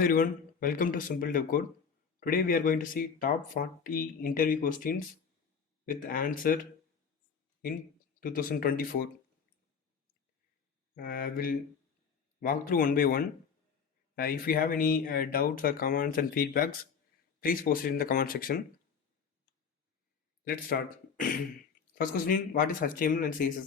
everyone, welcome to Simple Dev Code. Today we are going to see top 40 interview questions with answer in 2024. We'll walk through one by one. If you have any doubts or comments and feedbacks, please post it in the comment section. Let's start. First question, what is HTML and CSS?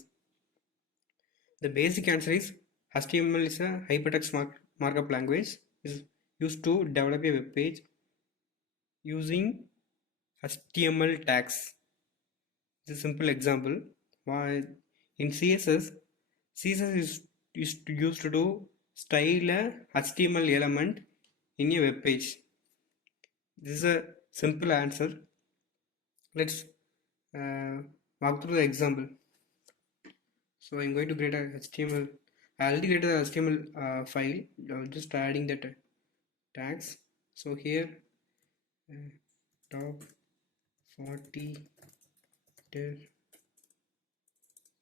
The basic answer is HTML is a hypertext markup language is used to develop a web page using HTML tags. It's a simple example. Why in CSS is used to do style a HTML element in a web page. This is a simple answer. Let's walk through the example. So I'm going to create a HTML. I already created a HTML file. Just adding that tags. So here top 40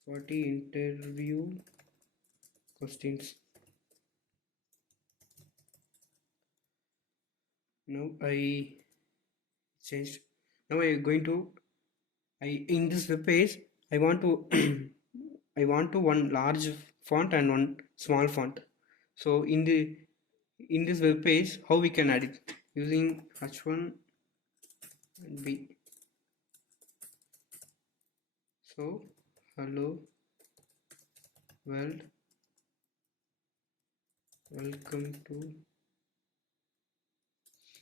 interview questions. Now I changed. Now I'm going to in this web page I want to I want to one large font and one small font. So in this web page, how we can add it using h1 and b. So hello world, welcome to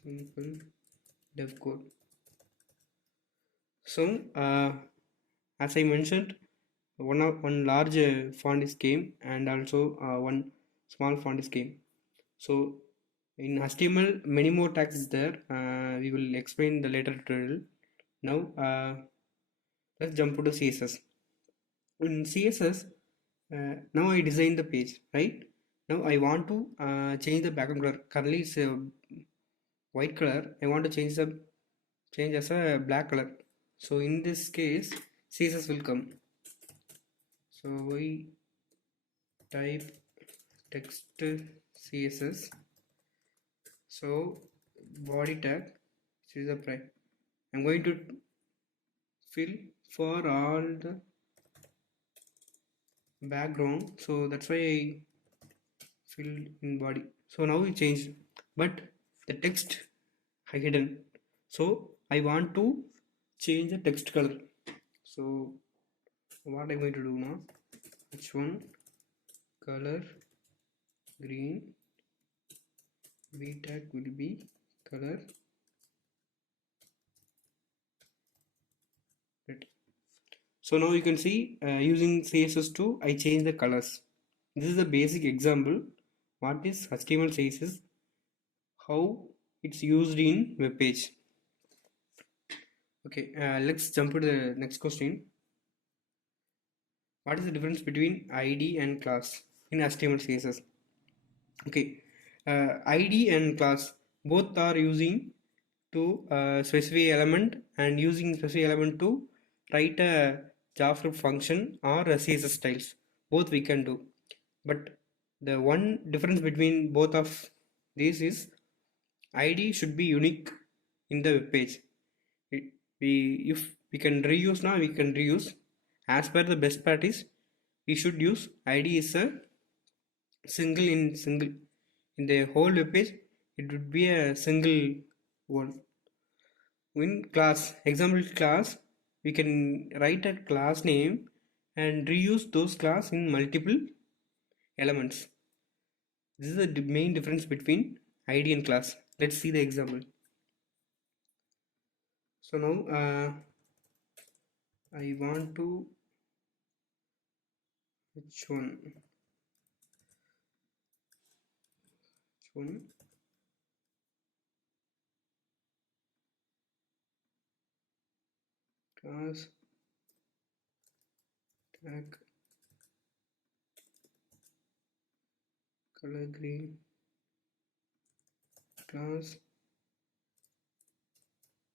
Simple Dev Code. So as I mentioned, one large font is came and also one small font is came. So in HTML many more tags is there. We will explain the later tutorial. Now let's jump to CSS. In CSS, now I design the page, right? Now I want to change the background color. Currently it's a white color. I want to change as a black color. So in this case, CSS will come. So we type text CSS. So body tag, this is the price. I'm going to fill for all the background. So that's why I fill in body. So now we changed, but the text hidden. So I want to change the text color. So what I'm going to do now, h1 color green, b tag will be color red. So now you can see using CSS2 I change the colors. This is the basic example what is HTML CSS, how it's used in web page. Okay, let's jump to the next question. What is the difference between ID and class in HTML CSS? Okay, ID and class both are using to specify element and using specify element to write a JavaScript function or a CSS styles. Both we can do, but the one difference between both of these is ID should be unique in the web page. If we can reuse now, we can reuse. As per the best practice, we should use ID is a single in the whole web page. It would be a single one. In class, example class, we can write a class name and reuse those class in multiple elements. This is the main difference between ID and class. Let's see the example. So now I want to h1 class tag color green class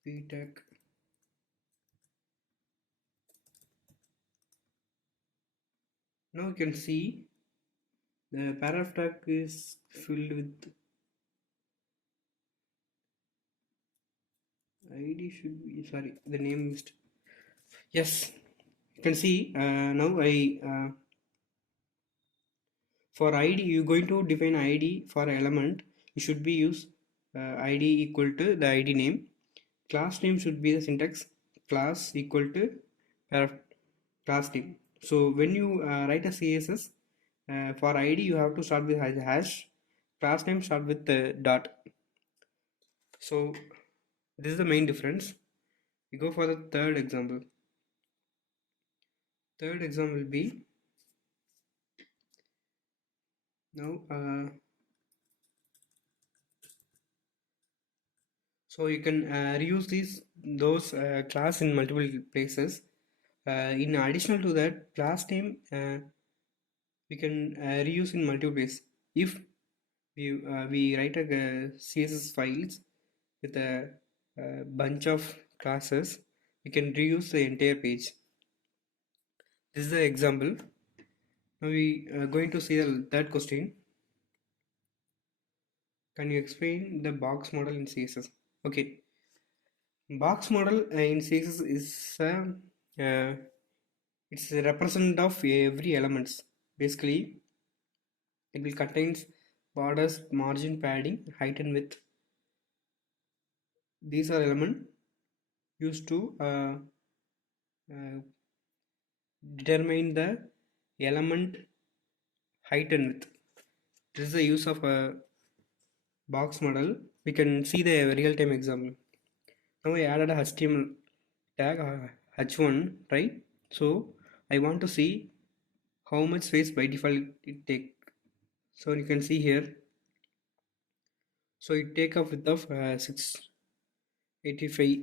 p tag. Now you can see the paragraph tag is filled with ID should be, sorry, the name missed. Yes, you can see now for ID you're going to define ID for element. You should be use ID equal to the ID name. Class name should be the syntax class equal to class name. So when you write a CSS for ID you have to start with hash, class name start with dot. So this is the main difference. We go for the third example. Third example will be now so you can reuse those class in multiple places. In additional to that, class name we can reuse in multiple ways. If we write a CSS files with a bunch of classes, we can reuse the entire page. This is the example. Now we are going to see the third question. Can you explain the box model in CSS? Okay, box model in CSS is it's a representative of every elements. Basically, it will contains borders, margin, padding, height and width. These are elements used to uh, determine the element height and width. This is the use of a box model. We can see the real-time example. Now I added a HTML tag h1, right? So I want to see how much space by default it take. So you can see here. So it take a width of 685,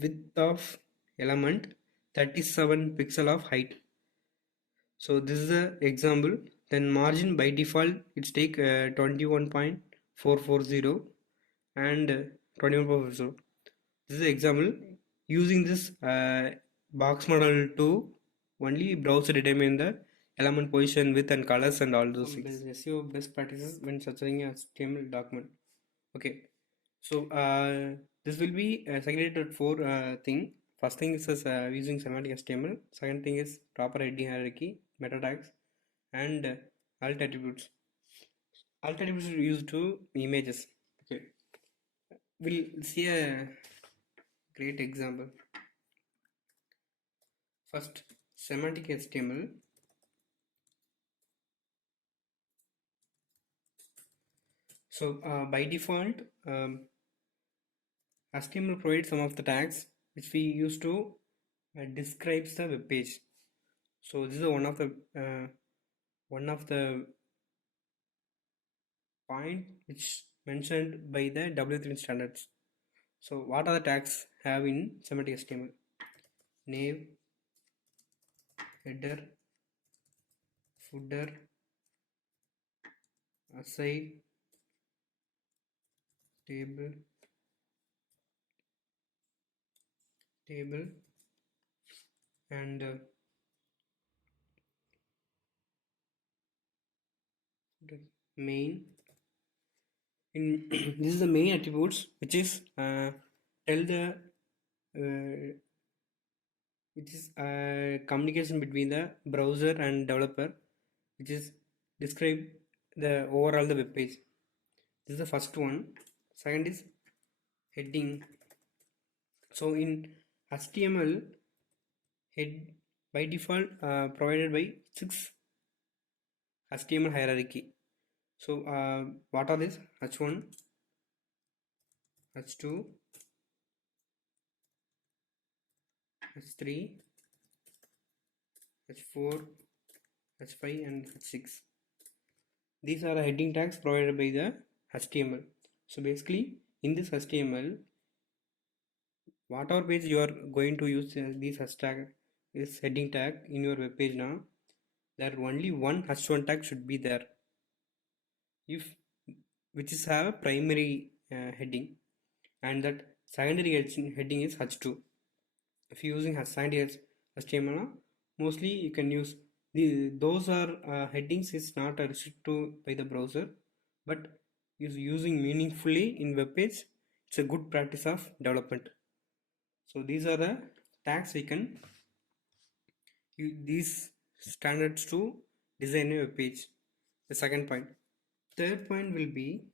width of element 37 pixel of height. So this is the example. Then margin by default it's take 21.440 and 21.440. This is the example. Using this box model to only browser determine the element position, width and colors and all those things. SEO best practices when searching a HTML document. Okay, so this will be segregated for thing. First thing is using semantic HTML. Second thing is proper heading hierarchy, meta tags, and alt attributes. Alt attributes are used to images. Okay, we'll see a great example. First, semantic HTML. So by default, HTML provides some of the tags which we use to describes the web page. So this is one of the point which mentioned by the W3 standards. So what are the tags have in semantic HTML? Name, header, footer, aside, table, and main. In this is the main attributes which is tell the which is communication between the browser and developer, which is describe the overall the web page. This is the first one. Second is heading. So in HTML, head by default provided by 6 HTML hierarchy. So what are these? H1, H2, H3, H4, H5 and H6. These are the heading tags provided by the HTML. So basically in this HTML, whatever page you are going to use this hashtag, this heading tag in your web page now, there only one h1 tag should be there, if which is have a primary heading, and that secondary heading is h2. If you using secondary HTML, mostly you can use those are headings is not restricted by the browser, but is using meaningfully in web page. It's a good practice of development. So these are the tags we can use these standards to design a web page. The second point. Third point will be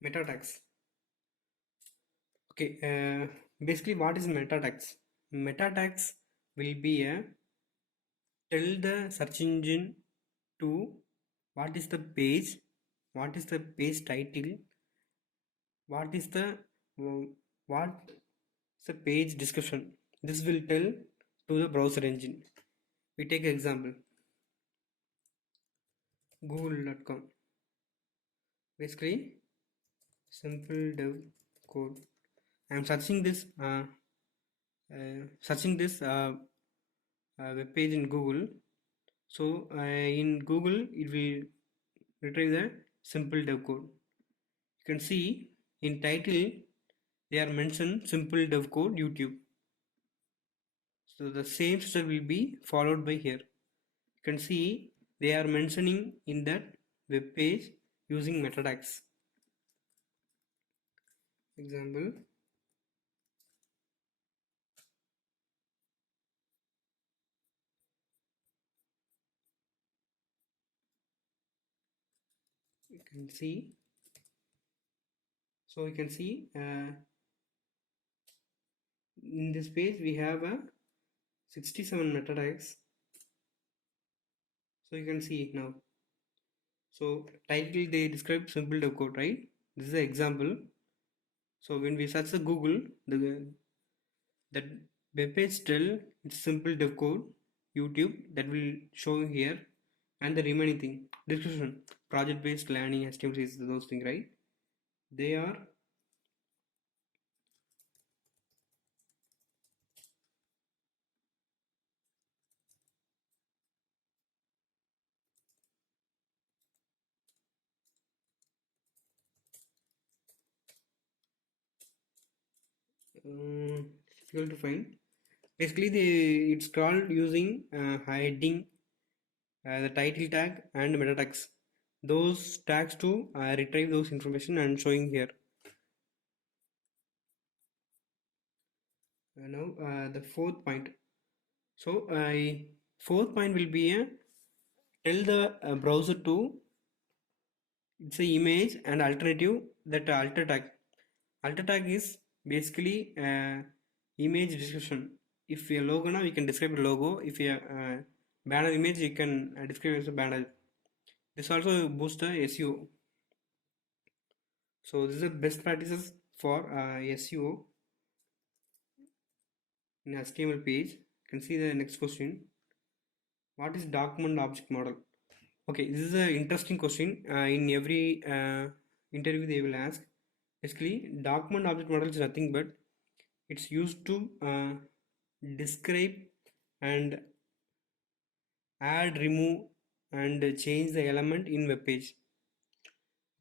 meta tags. Okay, basically what is meta tags? Meta tags will be a tell the search engine to what is the page, what is the page title, what is the what is the page description. This will tell to the browser engine. We take example google.com. Basically simple dev code. I am searching this web page in Google. So in Google it will retrieve the simple dev code. You can see in title they are mentioned simple dev code YouTube. So the same step will be followed by here. You can see they are mentioning in that web page using meta tags. Example, you can see. So you can see in this page we have a 67 meta tags. So you can see now. So title they describe simple dev code, right? This is an example. So when we search the Google, that web page tell it's simple dev code YouTube that will show here, and the remaining thing description project based learning HTML CSS, those things, right? They are difficult to find. Basically it's called using heading, the title tag and meta tags, those tags to retrieve those information and showing here. Now the fourth point. So fourth point will be a tell the browser to it's a image and alternative that alter tag. Alter tag is basically image description. If a logo now, we can describe a logo. If a banner image, you can describe as a banner. This also boosts the SEO. So this is the best practices for SEO in HTML page. You can see the next question. What is document object model? Okay, this is an interesting question. In every interview they will ask. Basically, document object model is nothing but it's used to describe and add, remove and change the element in web page.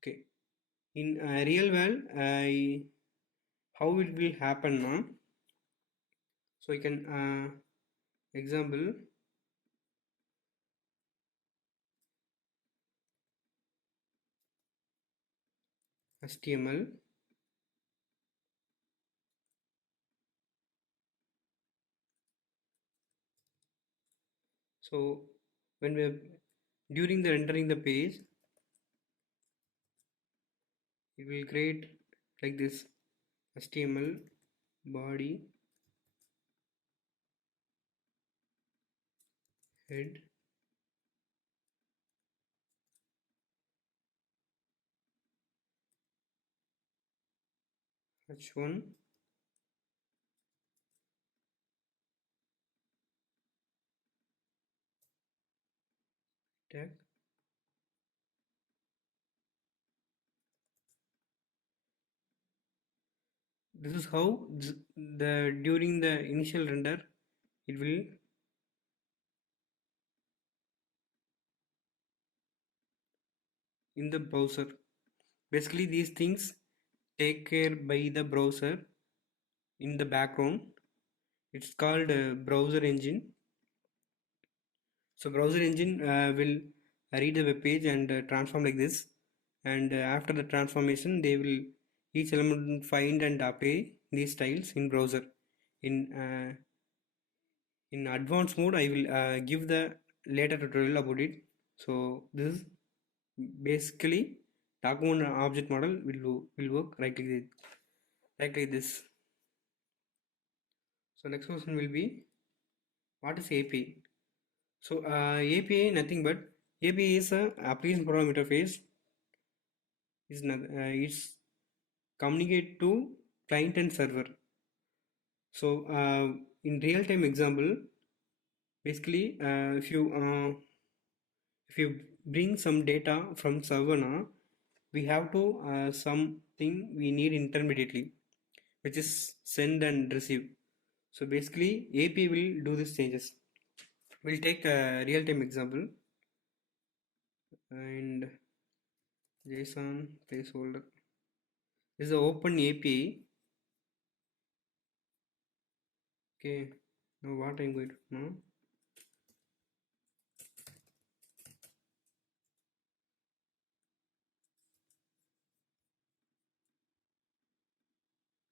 Okay, in real world how it will happen now? So you can example HTML so when we during the rendering the page it will create like this HTML body head h1 tag. This is how the during the initial render it will in the browser. Basically these things take care by the browser in the background. It's called browser engine. So browser engine will read the web page and transform like this, and after the transformation they will each element find and apply these styles in browser. In advanced mode I will give the later tutorial about it. So this is basically document object model will work like this. So next question will be, what is API? So API nothing but API is a application program interface. It's communicate to client and server. So in real-time example, basically if you bring some data from server now, we have to something we need intermediately, which is send and receive. So basically API will do these changes. We'll take a real-time example and JSON placeholder. This is the open API. Okay, now what I'm going to do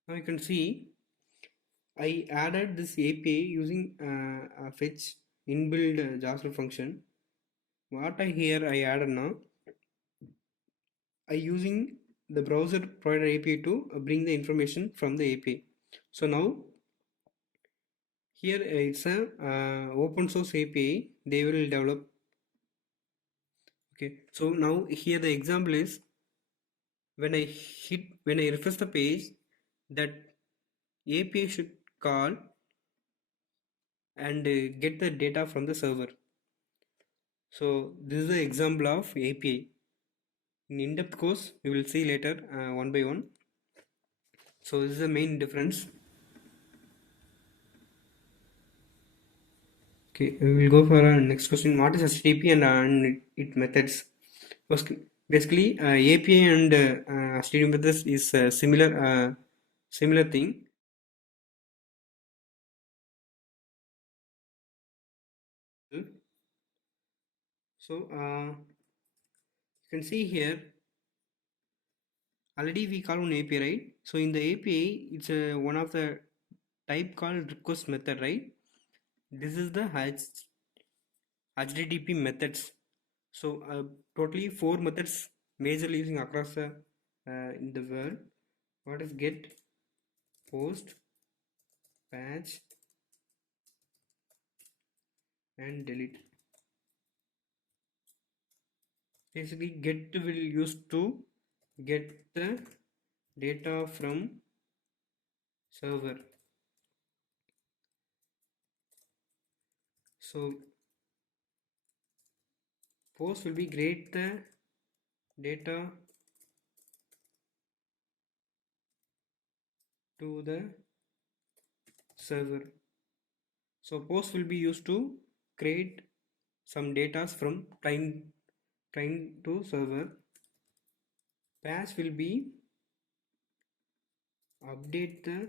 now, you can see I added this API using a fetch inbuilt JavaScript function. What I added now, I using the browser provider API to bring the information from the API. So now here it's a open source API they will develop. Okay, so now here the example is when I refresh the page, that API should call and get the data from the server. So this is the example of API. In in-depth course we will see later one by one. So this is the main difference. Okay, we will go for our next question. What is HTTP and its methods? Basically API and HTTP methods is similar thing. So you can see here already we call one API, right? So in the API it's one of the type called request method, right? This is the HTTP methods. So totally 4 methods majorly using across the in the world. What is get, post, patch and delete. Basically get will use to get the data from server. So post will be get the data to the server. So post will be used to create some data from client to server. Patch will be update the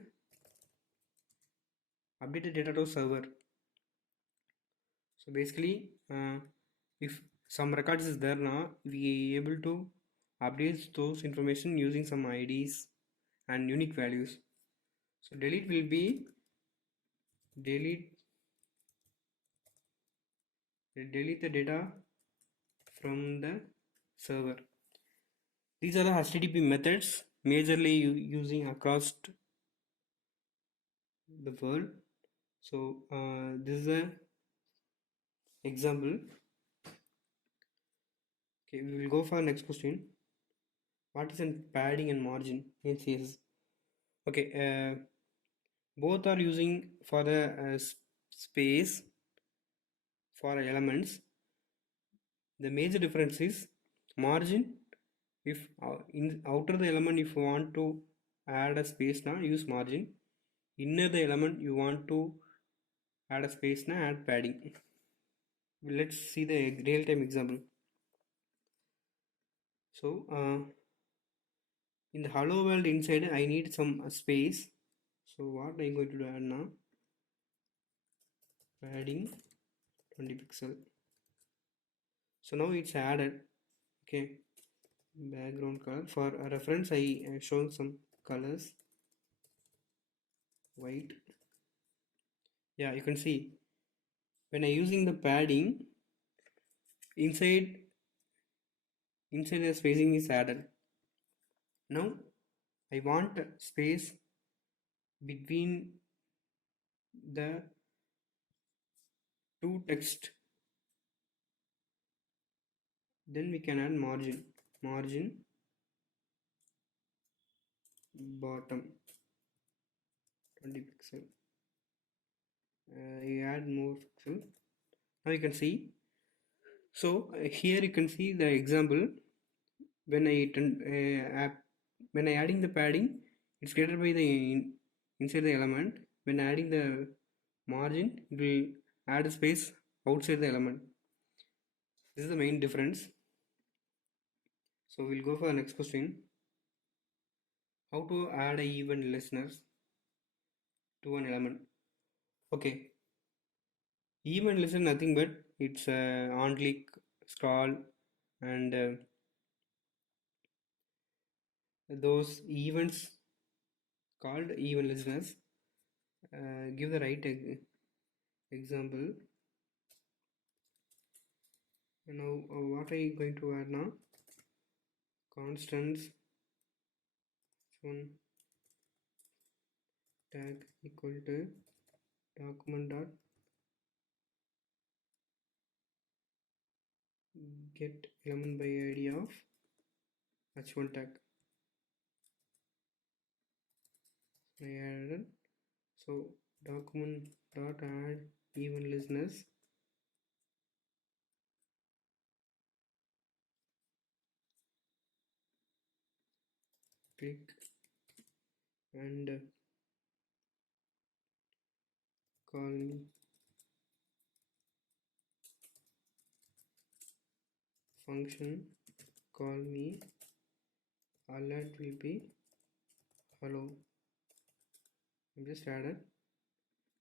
data to server. So basically if some records is there now, we able to update those information using some IDs and unique values. So delete will be delete the data from the server. These are the HTTP methods majorly using across the world. So this is a example. Okay, we will go for next question. What is in padding and margin in CSS? Okay, both are using for the space for elements. The major difference is margin. If in outer the element if you want to add a space now, use margin. Inner the element you want to add a space now, add padding. Let's see the real-time example. So in the hello world inside I need some space. So what I'm going to do now, padding 20 pixel. So now it's added. Okay, background color for a reference I shown some colors. white. Yeah, you can see when I using the padding, inside the spacing is added. Now I want space between the two text. Then we can add margin bottom 20 pixel. I add more pixel. Now you can see. So here you can see the example. When I adding the padding, it's created by the inside the element. When adding the margin, it will add a space outside the element. This is the main difference. So we'll go for the next question. How to add a event listeners to an element? Okay, event listen nothing but it's on click, scroll, and those events called event listeners. Give the right example. Now what are you going to add now? Constants one tag equal to document dot get element by id of h1 tag. I added, so document dot add event listeners click and call me function, call me alert will be hello. I just added,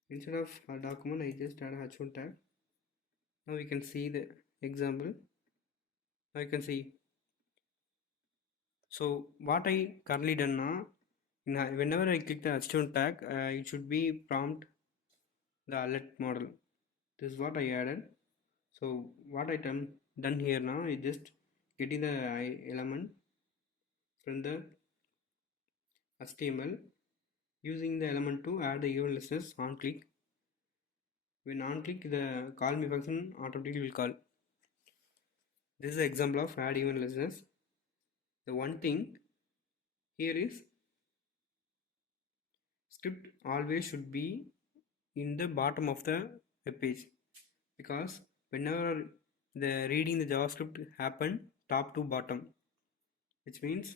instead of a document I just add h1 tag. Now we can see the example. Now you can see. So what I currently done now, whenever I click the h1 tag, it should be prompt the alert model. This is what I added. So what I done here now is just getting the element from the HTML, using the element to add the event listeners on click. When on click, the call me function automatically will call. This is an example of add event listeners. The one thing here is script always should be in the bottom of the web page, because whenever the reading the JavaScript happen top to bottom, which means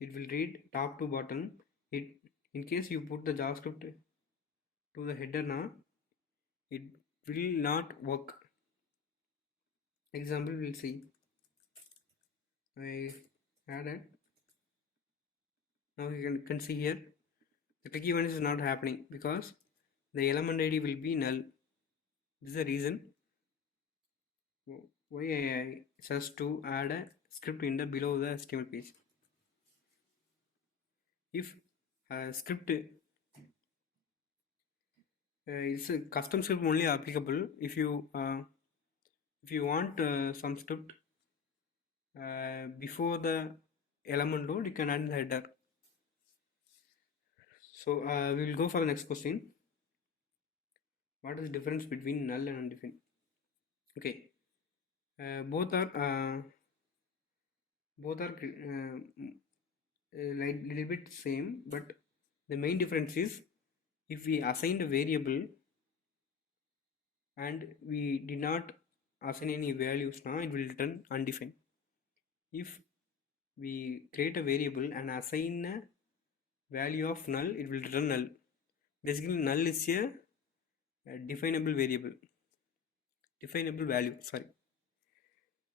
it will read top to bottom. It, in case you put the JavaScript to the header now, it will not work. Example we'll see. I added. Now you can see here the click event is not happening because the element ID will be null. This is the reason why I suggest to add a script in the below the HTML page. If a script is a custom script only applicable, if you want some script before the element load, you can add the header. So we will go for the next question. What is the difference between null and undefined? Okay, both are like little bit same, but the main difference is if we assigned a variable and we did not assign any values, now it will return undefined. If we create a variable and assign a value of null, it will return null. Basically null is a definable value, sorry.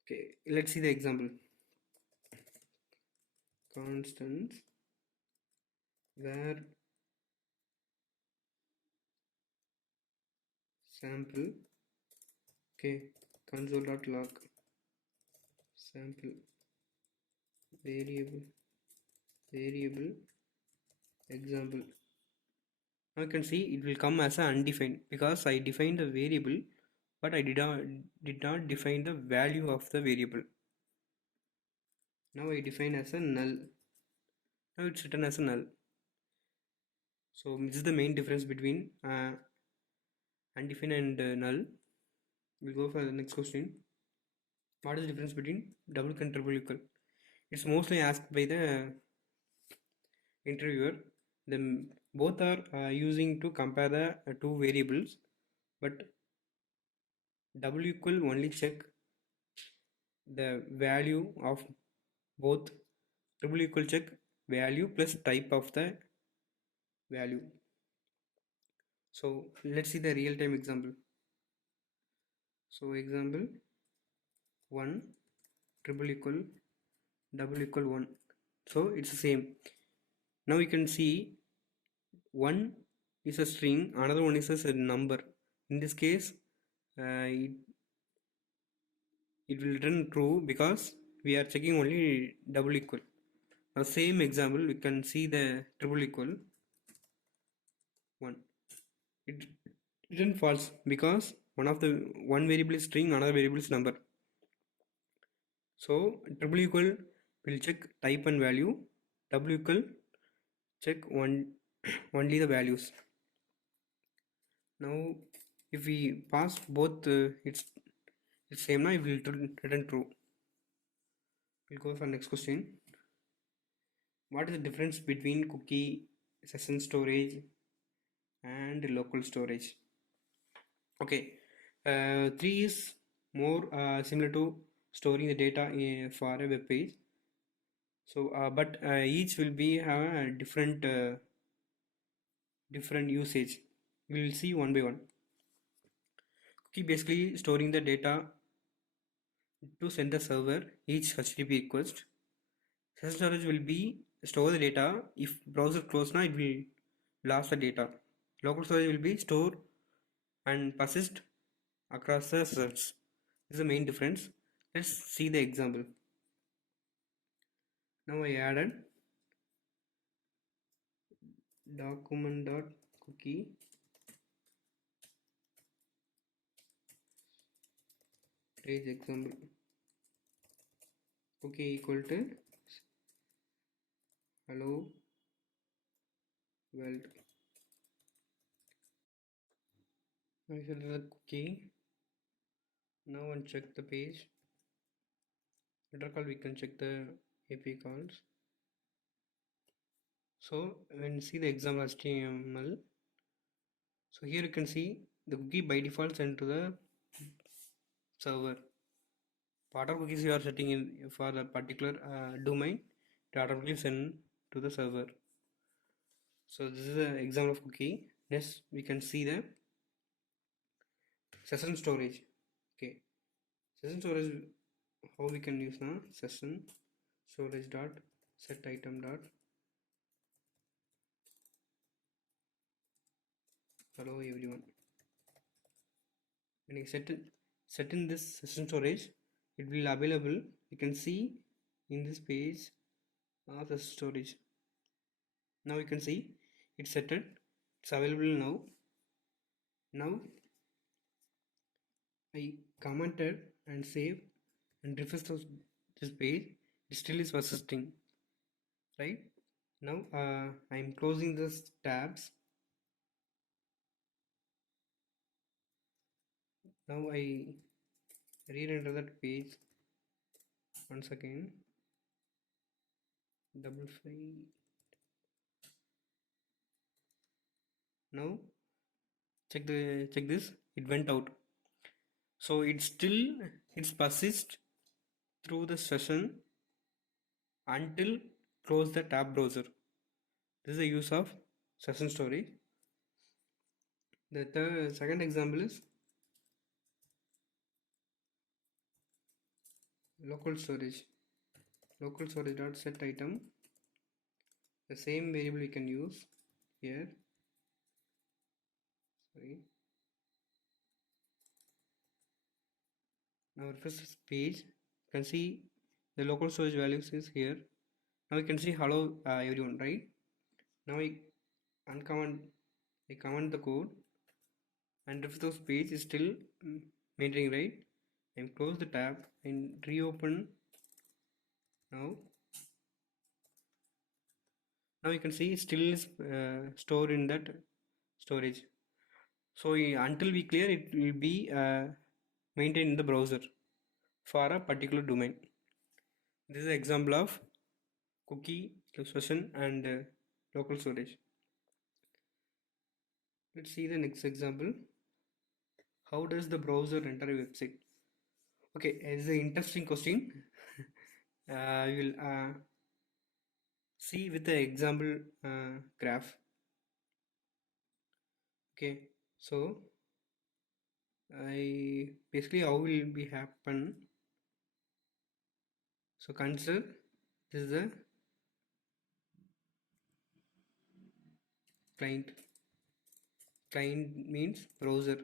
Okay, let's see the example. Constants where sample, okay, console.log sample variable example. Now you can see it will come as an undefined because I defined the variable, but I did not define the value of the variable. Now I define as a null. Now it's written as a null. So this is the main difference between undefined and null. We'll go for the next question. What is the difference between double and triple equal? It's mostly asked by the interviewer. Both are using to compare the two variables, but double equal only check the value of both. Triple equal check value plus type of the value. So let's see the real-time example. So example 1 triple equal double equal 1. So it's the same. Now you can see one is a string, another one is a number. In this case it will return true because we are checking only double equal. Now same example, we can see the triple equal 1. It return false because one variable is string, another variable is number. So triple equal will check type and value, double equal check only the values. Now if we pass both, it's same. Now it will return true. We'll go for next question. What is the difference between cookie, session storage and local storage? Okay, 3 is more similar to storing the data for a web page. So but each will be have a different usage. We will see one by one. Cookie basically storing the data to send the server each HTTP request. Session storage will be store the data. If browser closed now, it will lose the data. Local storage will be store and persist across the sessions. This is the main difference. Let's see the example. Now I added document.cookie page example. Cookie equal to hello world. Now I set the cookie. Now and check the page. Later call we can check the API calls. So when you see the example HTML, so here you can see the cookie by default sent to the server. Whatever cookies you are setting in for the particular domain, it automatically send to the server. So this is an example of cookie. Next we can see the session storage. Okay, session storage, how we can use now? Session storage dot set item dot hello everyone. When I set in this session storage, it will available. You can see in this page of the storage. Now you can see it's set it. It's available now. Now I commented and save and refresh this page. It still is persisting, right? Now I am closing this tabs. Now I re-enter that page once again. Double find. Now check this. It went out. So it's persist through the session until close the tab browser. This is the use of session storage. The second example is local storage. Local storage dot set item. The same variable we can use here. Sorry. Now refresh this page. You can see the local storage values is here. Now you can see hello everyone, right? Now I uncomment I comment the code and if the page is still maintaining, right? I close the tab and reopen. Now you can see still is stored in that storage. So until we clear, it will be maintained in the browser for a particular domain. This is an example of cookie session and local storage. Let's see the next example. How does the browser enter a website? Okay, it's an interesting question. We will see with the example graph. Okay, so I basically how will be happen. So consider this is the client. Client means browser.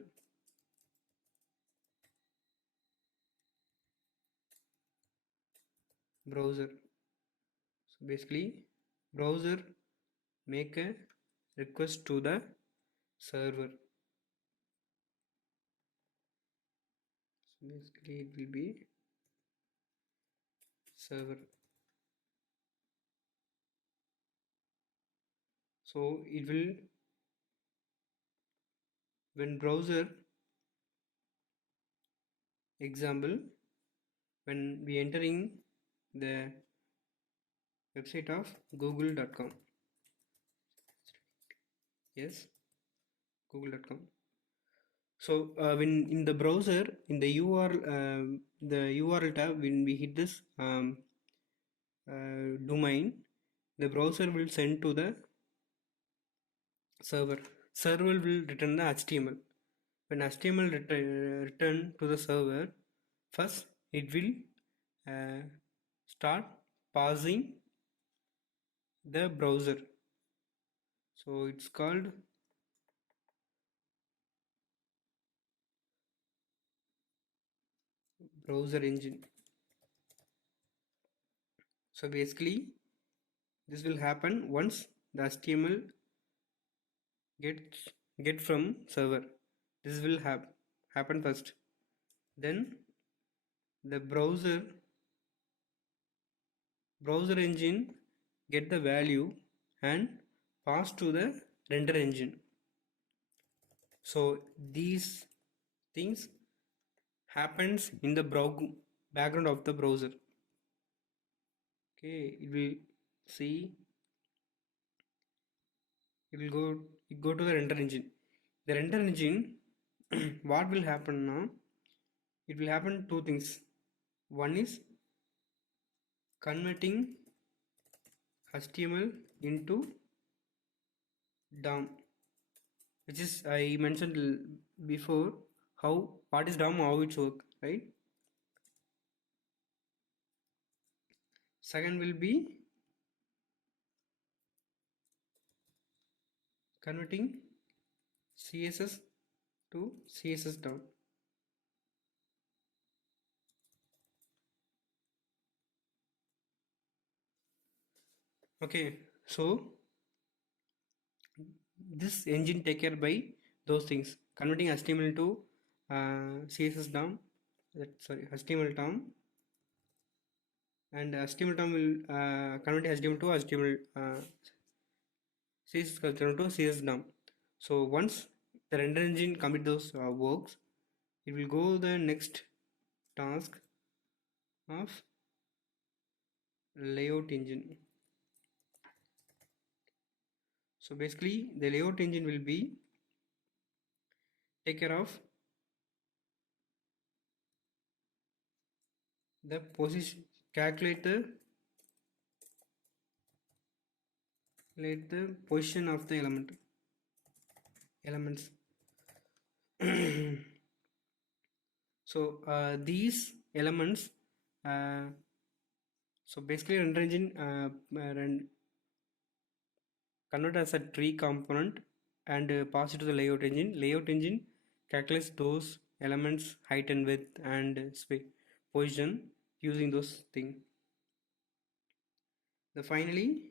So basically browser make a request to the server. So basically it will be server. So it will, when browser example, when we entering the website of google.com, yes, google.com. So when in the browser, in the URL, the URL tab, when we hit this domain, the browser will send to the server. Server will return the HTML. When HTML return to the server, first it will start parsing the browser. So it's called browser engine. So basically this will happen once the HTML get from server. This will happen first. Then the browser engine get the value and pass to the render engine. So these things happens in the background of the browser. Okay, it will see, it will go to the render engine. The render engine what will happen now? It will happen two things. One is converting HTML into DOM, which is I mentioned before what is DOM, how it works, right? Second will be converting CSS to CSS DOM. Okay, so this engine take care by those things, converting HTML to CSS DOM, HTML DOM, and HTML DOM will convert HTML to HTML CSS to CSS DOM. So once the render engine commit those works, it will go the next task of layout engine. So basically the layout engine will be take care of the position, calculate the position of the elements. So these elements, so basically render engine convert as a tree component and pass it to the layout engine. Layout engine calculates those elements height and width and position using those things. Finally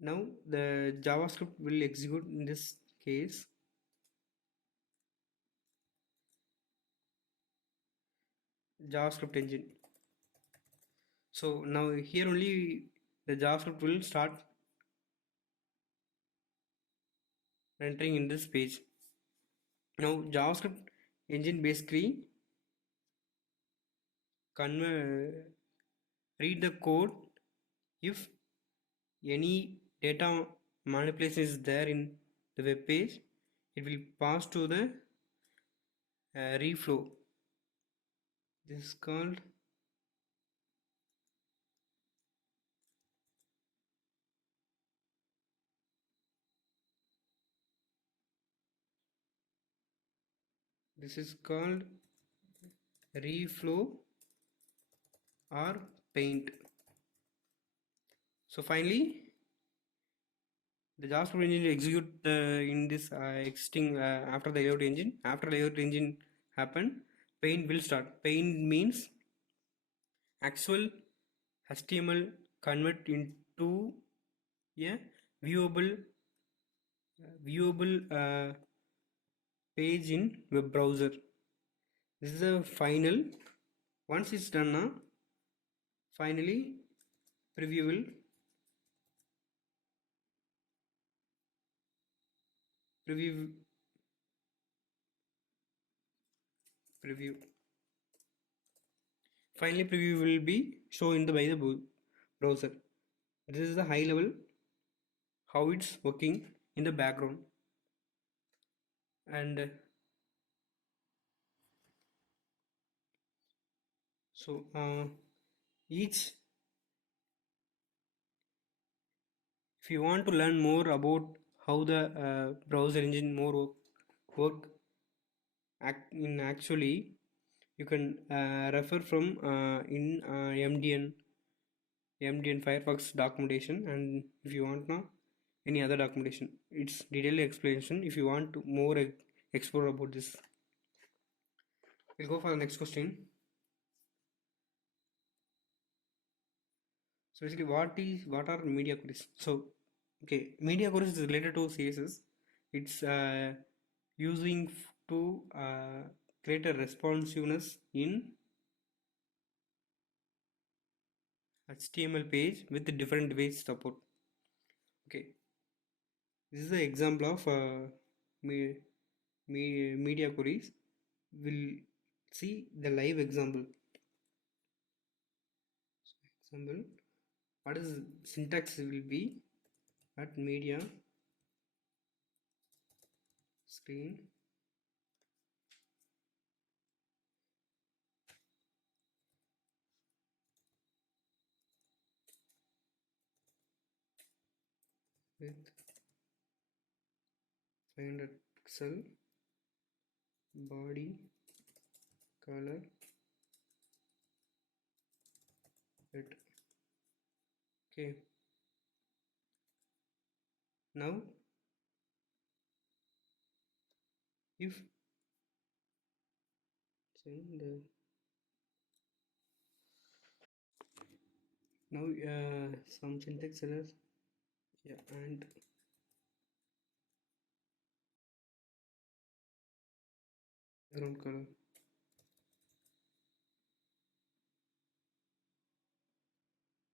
Now the JavaScript will execute in this case. JavaScript engine. So now here only the JavaScript will start entering in this page. Now JavaScript engine basically read the code. If any data manipulation is there in the web page, it will pass to the reflow. This is called reflow or paint. So finally the JavaScript engine will execute in this existing after the layout engine. After layout engine happen, paint will start. Paint means actual HTML convert into a viewable page in web browser. This is the final. Once it's done now, finally preview will preview finally preview will be shown by the browser. This is the high level how it's working in the background. And so if you want to learn more about how the browser engine work actually, you can refer from in MDN Firefox documentation, and if you want now any other documentation, it's detailed explanation. If you want to more explore about this, we'll go for the next question. So basically, what are media queries? So okay, media queries is related to CSS. It's using to create a responsiveness in HTML page with different device support. Okay, this is the example of media queries. We'll see the live example. So example, what is syntax will be at media screen with 500 pixel body color red. Okay, now if send the now some syntax errors, yeah, and background color.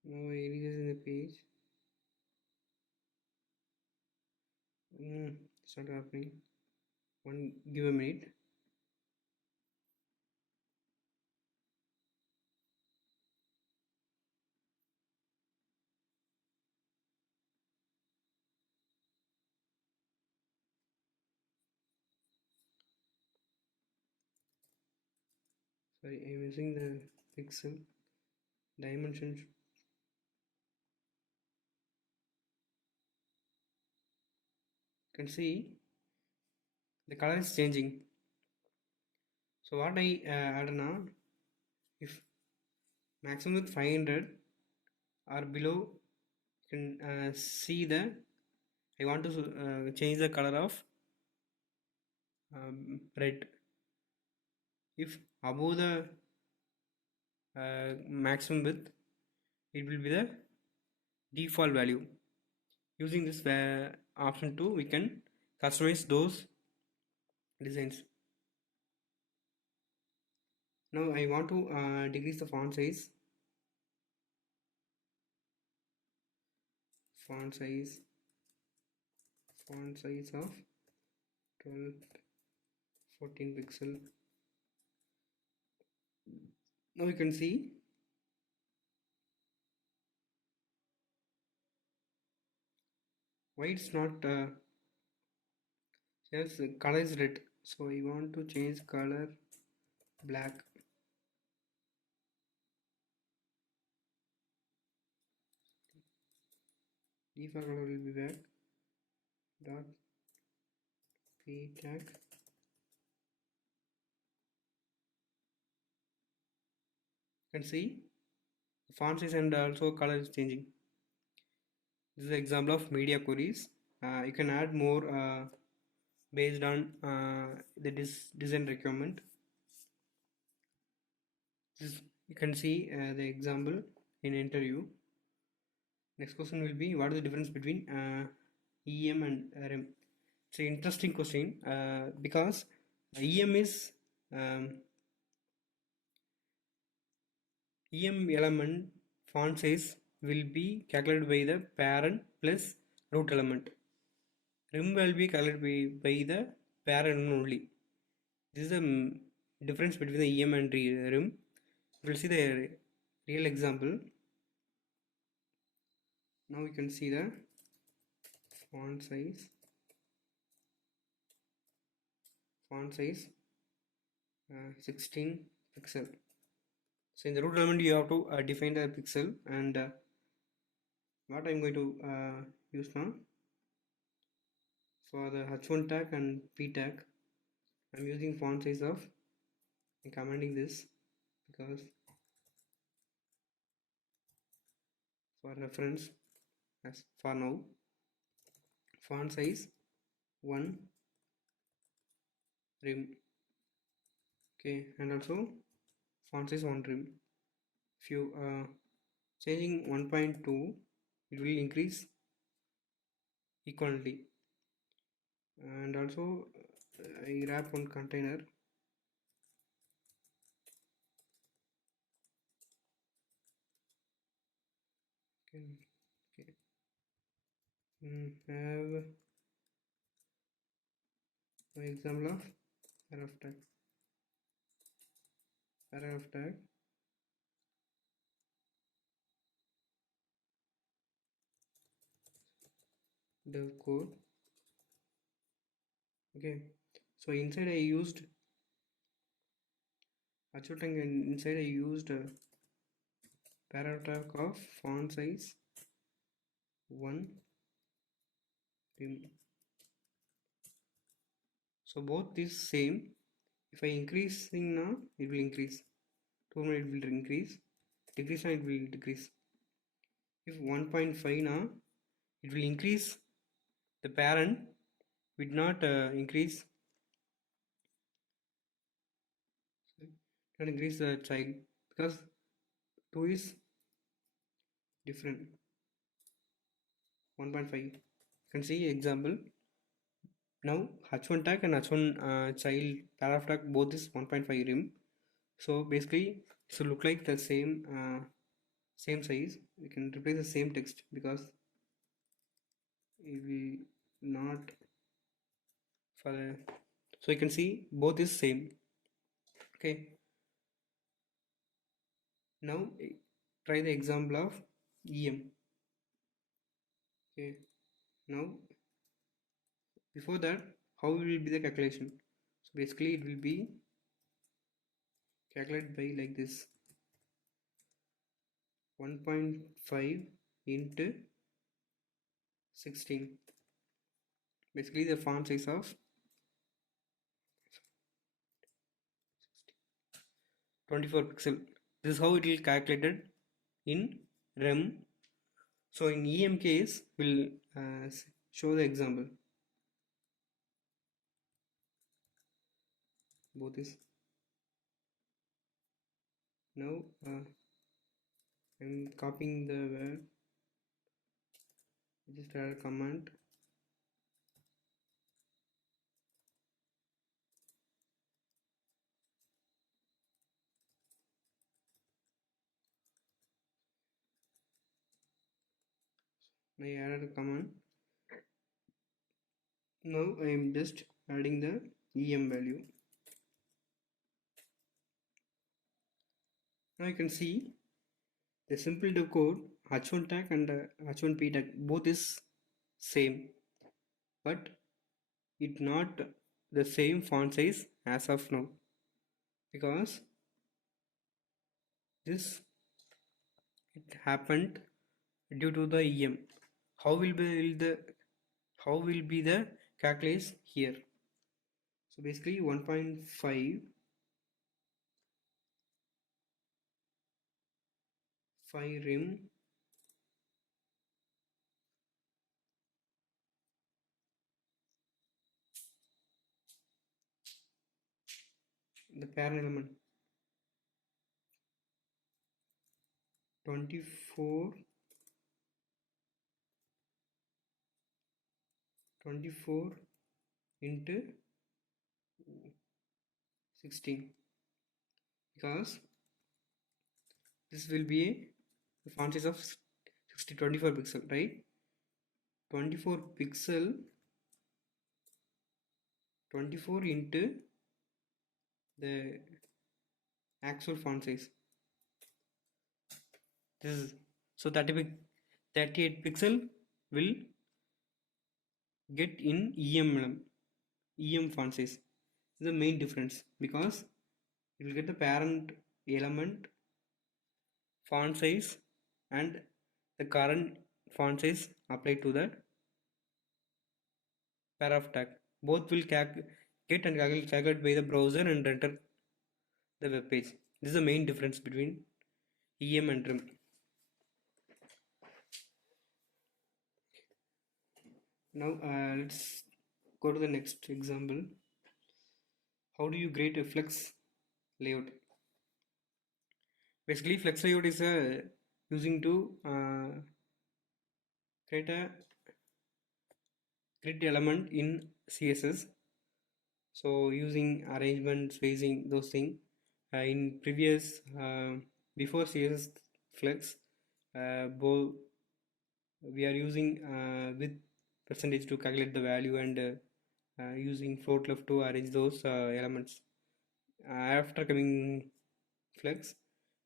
Now erasers in the page. It's not happening. Give a minute. Sorry, I'm using the pixel dimension. You can see the color is changing. So what I add now, if maximum with 500 or below, you can see the I want to change the color of red. If above the maximum width, it will be the default value. Using this option 2, we can customize those designs. Now I want to decrease the font size. Font size of 12, 14 pixel. Now you can see why it's not yes, color is red, so I want to change color black. Default color will be black. Dot p tag. You can see the font size and also color is changing. This is an example of media queries. You can add more based on the design requirement. You can see the example in interview. Next question will be, what is the difference between EM and REM? It's an interesting question because EM is EM element font size will be calculated by the parent plus root element. REM will be calculated by the parent only. This is the difference between the EM and REM. We will see the real example. Now we can see the font size 16 pixel. So in the root element you have to define the pixel, and what I'm going to use now for the h1 tag and p tag, I'm using font size of, I'm commanding this because for reference, as for now, font size 1 rim, okay, and also font size 1 rim. If you changing 1.2, it will increase equally. And also I wrap one container. Okay. Have an example of paragraph tag dev code. Okay, so inside I used achutang, and inside I used paragraph of font size 1 rim. So both is same. If I increasing now, it will increase. 2 it will increase. Decrease now, it will decrease. If 1.5 now, it will increase the parent, will not increase the child, because 2 is different. 1.5. You can see example. Now h1 tag and h1 child paragraph tag both is 1.5 rim. So basically it should look like the same size. We can replace the same text because it will not for the, so you can see both is same. Okay, now try the example of EM. Okay, now before that, how will be the calculation? So basically it will be calculated by like this: 1.5 into 16. Basically the font size of 24 pixel. This is how it will calculated in REM. So in EM case, we'll show the example. Both is now I'm copying the word. just add a comment. I added a command. Now I am just adding the em value. Now you can see the simple div code h1 tag and h1p tag both is same, but it not the same font size as of now, because this it happened due to the em. How will be the calculus here? So basically 1.5 rim the parent element 24 into 16, because this will be a font size of 24 pixel, right? 24 pixel 24 into the actual font size. This is so 38 pixel will get in em font size. This is the main difference, because you will get the parent element font size and the current font size applied to the paraf tag. Both will get and calculate by the browser and enter the web page. This is the main difference between em and rim. Now let's go to the next example. How do you create a flex layout? Basically, flex layout is using to create a grid element in CSS. So using arrangement, spacing, those things. In previous before CSS flex, we are using with percentage to calculate the value, and using float left to arrange those elements. After coming flex,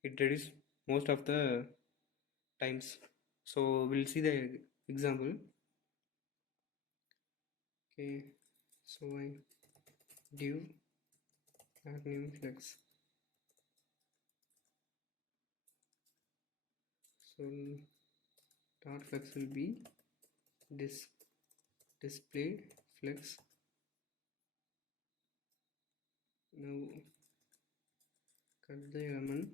it reduces most of the times. So we'll see the example. Okay, so I div name flex. So dot flex will be this display flex. Now cut the element.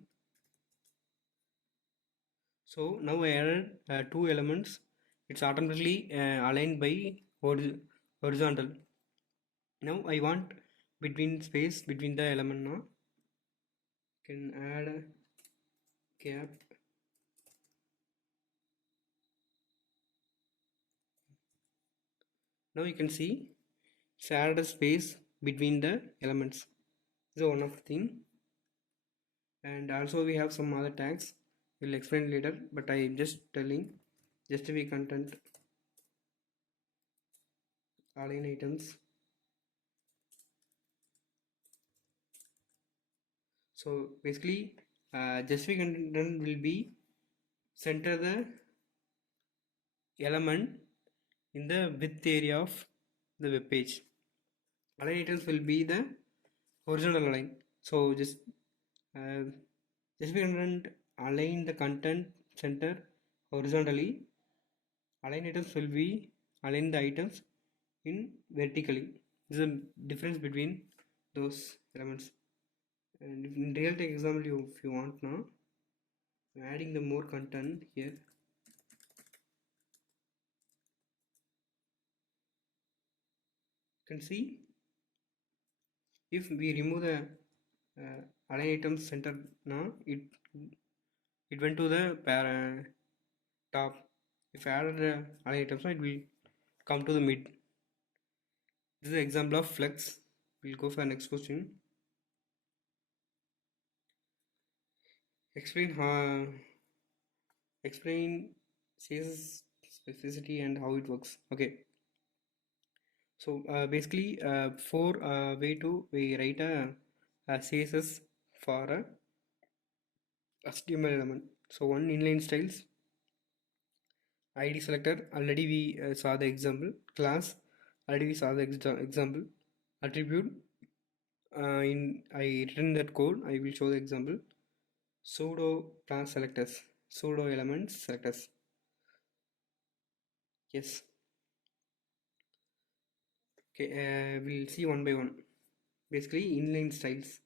So now I added two elements. It's automatically aligned by horizontal. Now I want between space between the element. Now can add a gap. Now you can see it's added a space between the elements. This is one of the thing. And also we have some other tags. We'll explain later, but I am just telling justify content align items. So basically justify content will be center the element in the width area of the web page. Align items will be the horizontal align. So just justify content align the content center horizontally. Align items will be align the items in vertically. This is a difference between those elements. And in real time example, if you want now, I'm adding the more content here. You can see if we remove the align items center now, it went to the top. If I added align items, it will come to the mid. This is an example of flex. We'll go for the next question. Explain CSS specificity and how it works. Okay. So basically, for we write a CSS for a HTML element. So one inline styles, ID selector, already we saw the example. Class, already we saw the example. Attribute, I written that code. I will show the example. Pseudo class selectors, pseudo elements selectors. Yes. Okay, we'll see one by one. Basically, inline styles.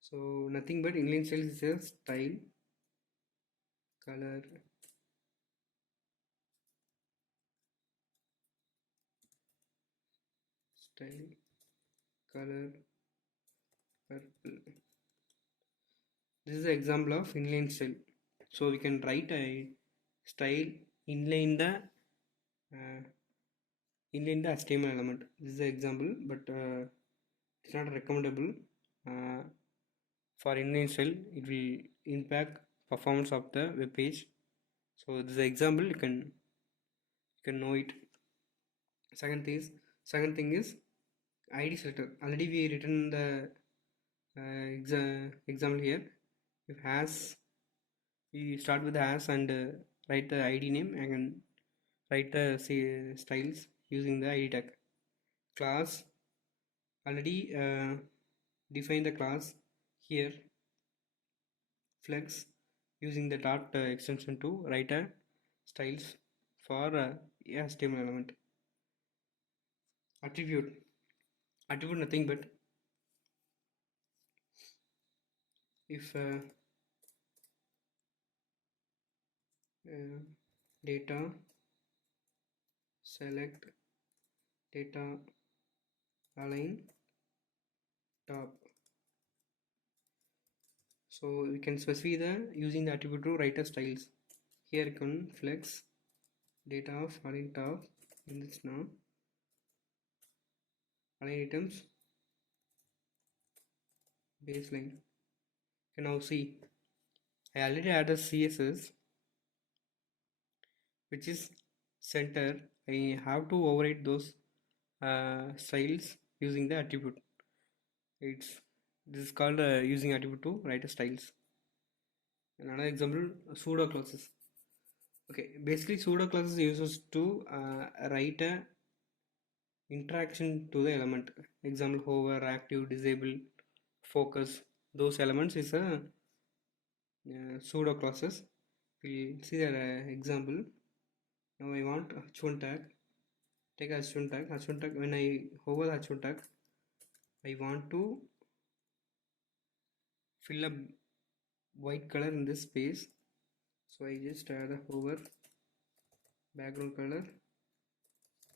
So nothing but inline styles is a style, color, style, color, purple. This is an example of inline style. So we can write a style inline the HTML element. This is an example, but it's not recommendable. For inline style, it will impact performance of the web page. So this is an example. You can know it. Second thing is ID selector. Already we written the example here. If has, we start with the has and write the ID name and write the styles using the ID tag. Class, already define the class here. Flex, using the dot extension to write a styles for HTML element. Attribute nothing but if data select data align top, so we can specify the using the attribute to write a styles. Here you can flex data of align top in this now align items baseline. You can now see I already added CSS which is center. I have to override those styles using the attribute. This is called using attribute to write a styles. Another example, pseudo classes. Okay, basically pseudo classes uses to write a interaction to the element. Example, hover, active, disable, focus. Those elements is a pseudo classes. We'll see the example. Now I want h1 tag. Take h1 tag. H1 tag. When I hover h1 tag, I want to fill up white color in this space. So I just add a hover background color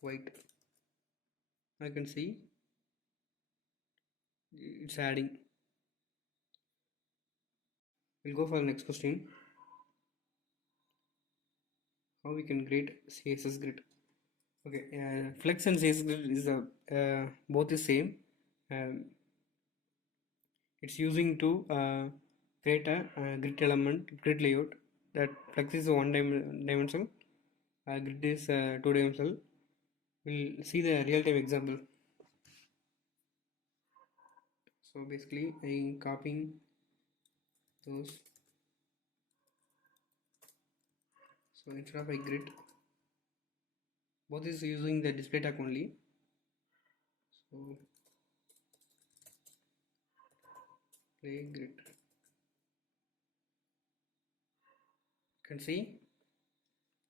white. I can see it's adding. We'll go for the next question. How we can grade CSS grid. Okay, flex and CSS grid is both the same. It's using to create a grid element, grid layout. That flex is one dimensional, grid is two dimensional. We'll see the real-time example. So basically, I'm copying those. So instead of a grid, both is using the display tag only. So play grid. You can see.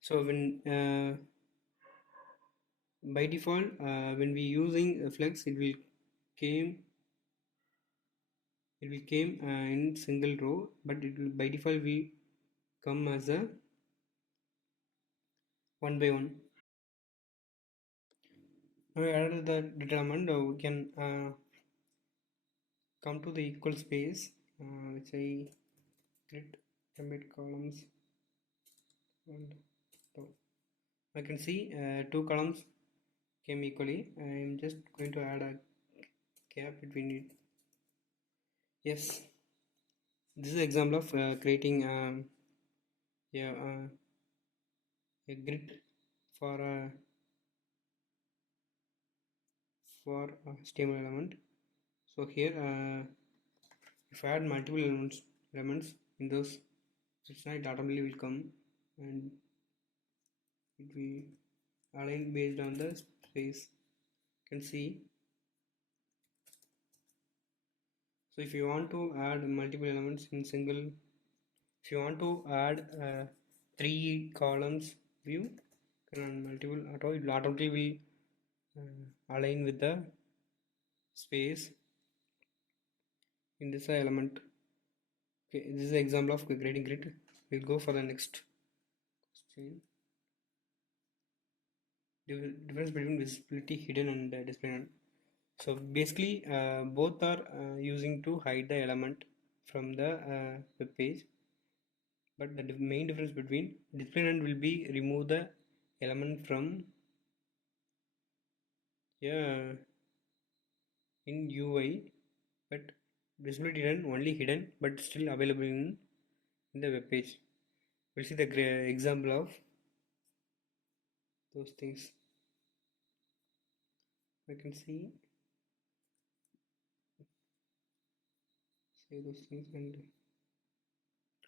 So when by default, when we using flex, it will came in single row, but it will by default we come as a one by one. Now added the determinant, we can come to the equal space, which I grid embed columns and 2. I can see 2 columns came equally. I am just going to add a gap between it. Yes, this is an example of creating yeah, a grid for HTML element. So here if I add multiple elements in those, it's not automatically will come and it will align based on the space. You can see. So if you want to add multiple elements in single, if you want to add 3 columns view, can add multiple it will automatically align with the space in this element. Okay, this is an example of creating grid. We'll go for the next question. Difference between visibility hidden and display none. So basically both are using to hide the element from the web page, but the main difference between display none will be remove the element from in UI, but visibility hidden only hidden but still available in the web page. We'll see the example of those things. I can see those things and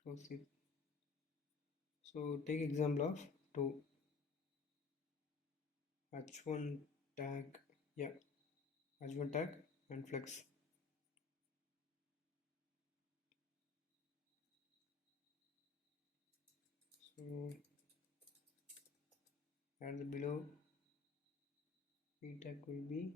close it. So take example of 2 h1 tag, h1 tag and flex. So add the below p tag will be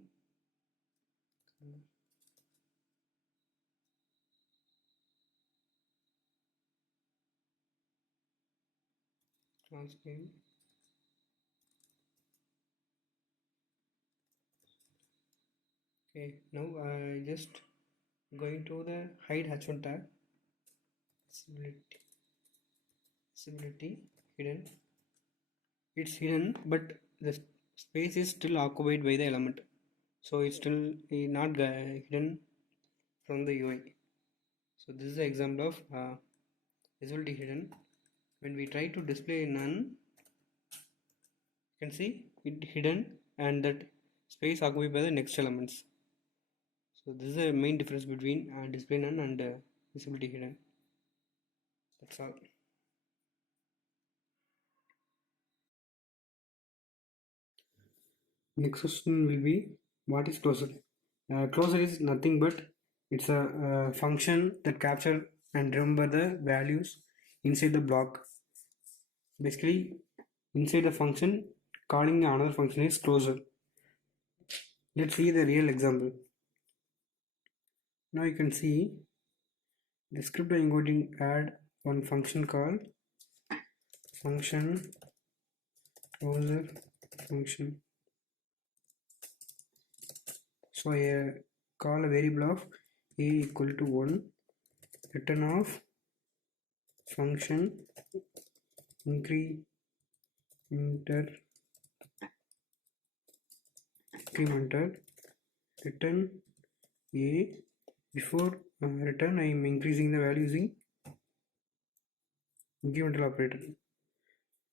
class name. Okay, now I just going to the hide h1 tag, visibility hidden. It's hidden but the space is still occupied by the element, so it's still not hidden from the UI. So this is the example of visibility hidden. When we try to display none, you can see it hidden and that space occupied by the next elements. So this is the main difference between display none and visibility hidden. That's all. Next question will be, what is closure? Closure is nothing but it's a function that capture and remember the values inside the block. Basically, inside the function, calling another function is closure. Let's see the real example. Now you can see the script I'm going to add one function called function closure function. So I call a variable of a equal to 1, return of function incrementer return a. Before return I am increasing the value using incremental operator.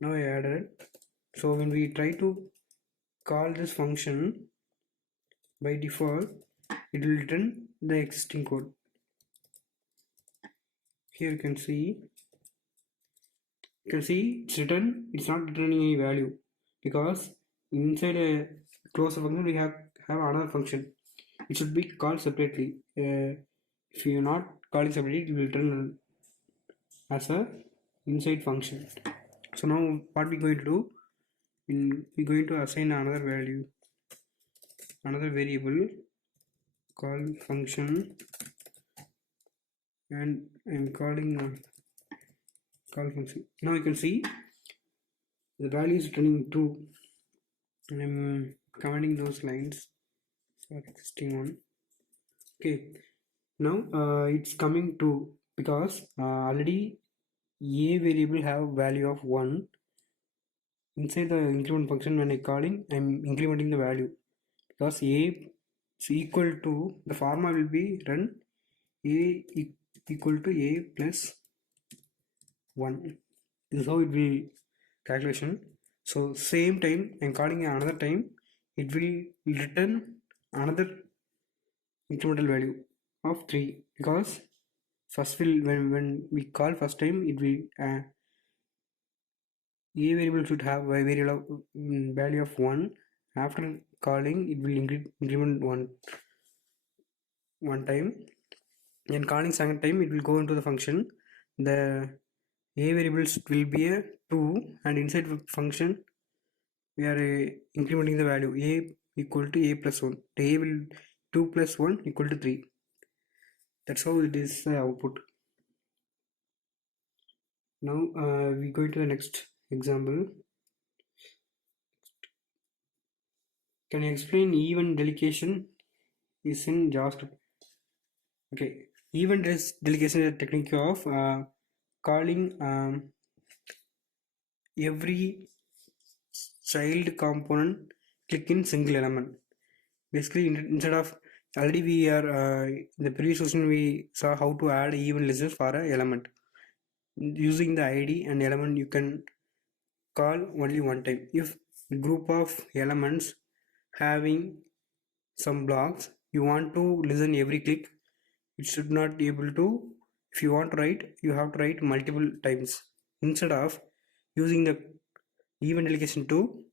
Now I added. So when we try to call this function, by default it will return the existing code. Here you can see it's written, it's not returning any value because inside a closure function we have another function. It should be called separately. If you are not calling separately, it will return as a inside function. So now what we're going to do, we're going to assign another value, another variable called function, and I'm calling call function. Now you can see the value is returning 2. I'm commanding those lines for existing one. Okay, now it's coming 2 because already a variable have value of 1 inside the increment function, when I calling, I'm incrementing the value, because a is equal to, the formula will be run a equal to a plus 1. This is how it will calculation. So same time I'm calling another time, it will return another incremental value of 3, because first will, when we call first time, it will a variable should have a variable of, value of 1. After calling, it will increment one time, and calling second time, it will go into the function. The a variables will be a 2, and inside the function we are incrementing the value a equal to a plus 1. The a will 2 plus 1 equal to 3. That's how it is output. Now we go to the next example. Can you explain event delegation is in JavaScript? Okay, event delegation is a technique of calling every child component click in single element. Basically, instead of, already we are in the previous session we saw how to add event lists for an element. Using the ID and element, you can call only one time. If group of elements having some blocks, you want to listen every click, it should not be able to. If you want to write, you have to write multiple times, instead of using the event delegation to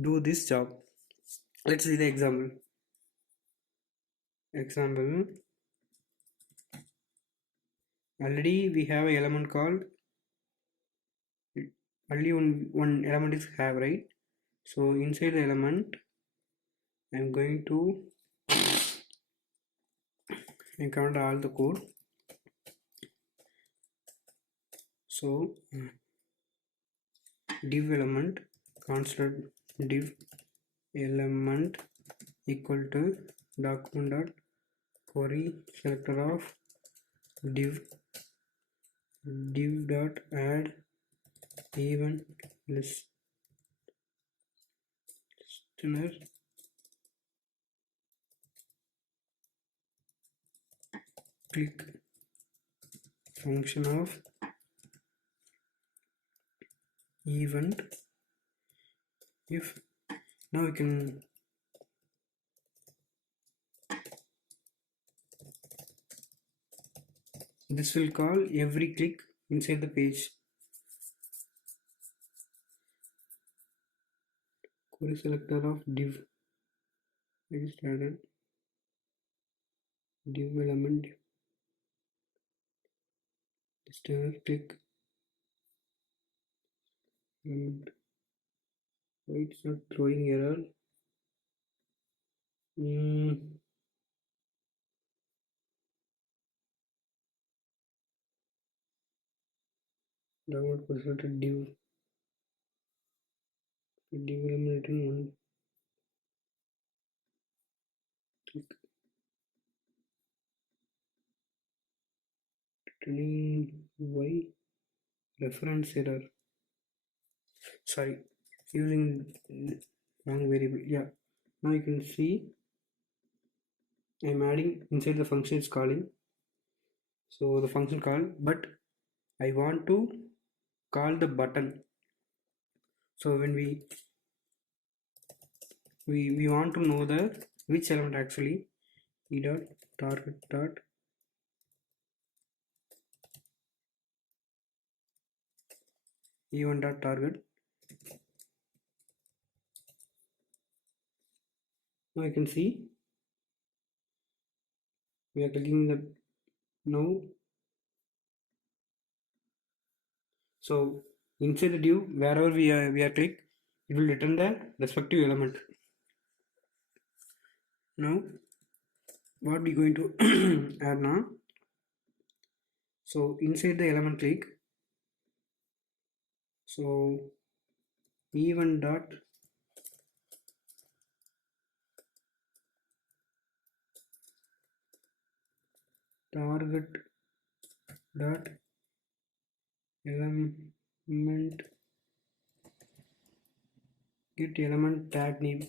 do this job. Let's see the example. Already we have an element called, only one element is have, right? So inside the element, I'm going to encounter all the code. So div element constant div element equal to document dot query selector of div dot add event listener click function of event. If now we can this will call every click inside the page. Query selector of div, I just added div element listener click element. Why it's not throwing error? Download consulted div element in one click. Returning why reference error? Sorry, using wrong variable. Yeah, now you can see I'm adding inside the function is calling. So the function call, but I want to call the button. So when we want to know the which element actually, e dot target dot e1 dot target. Now you can see we are clicking the now. So inside the div, wherever we are click, it will return the respective element. Now what we going to add now? So inside the element click, so e1 dot target dot element get element tag name.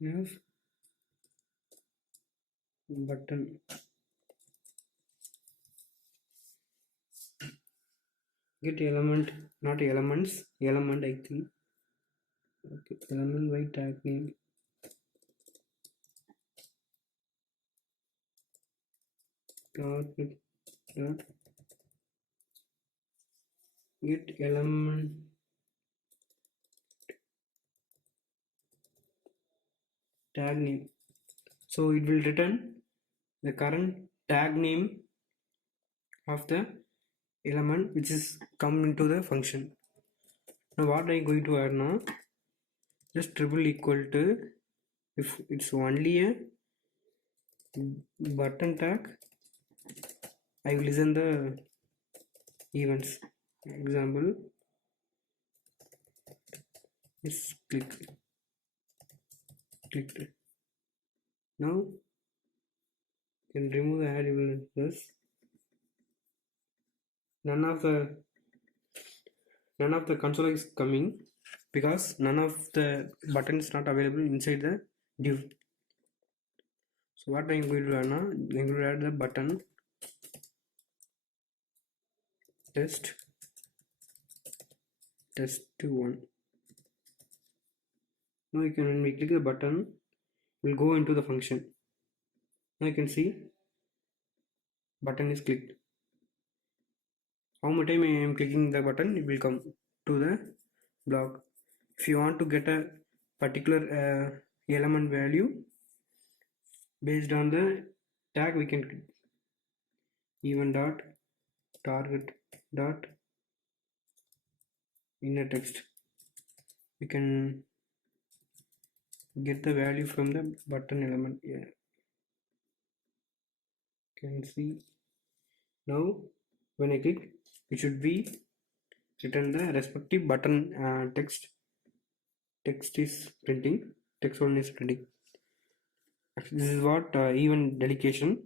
Yes, button. Get element, not elements, element I think. Okay, element by tag name. Dot get element tag name. So it will return the current tag name of the element which is come into the function. Now what I am going to add now, just triple equal to, if it's only a button tag, I will listen the events. Example is clicked. Now you can remove the add events. None of the console is coming because none of the button is not available inside the div. So what I'm going to do now, I'm going to add the button test 1. Now you can, when we click the button, we'll go into the function. Now you can see button is clicked. How much time I am clicking the button, it will come to the block. If you want to get a particular element value based on the tag, we can click even dot target dot inner text. We can get the value from the button element. Yeah, can see now when I click, it should be written the respective button text. Text is printing, text one is printing. This is what even delegation.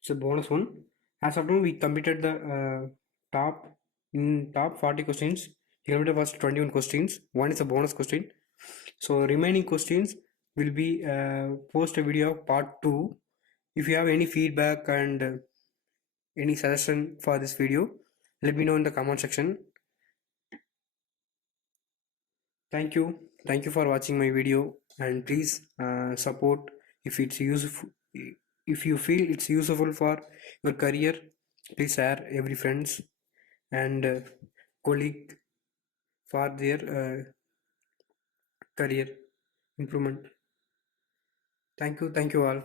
It's a bonus one. As of now, we completed the top 40 questions. Here was 21 questions. One is a bonus question. So remaining questions will be post a video of part 2. If you have any feedback and any suggestion for this video, let me know in the comment section. Thank you for watching my video, and please support if it's useful. If you feel it's useful for your career, please share every friends and colleague for their career improvement. Thank you all.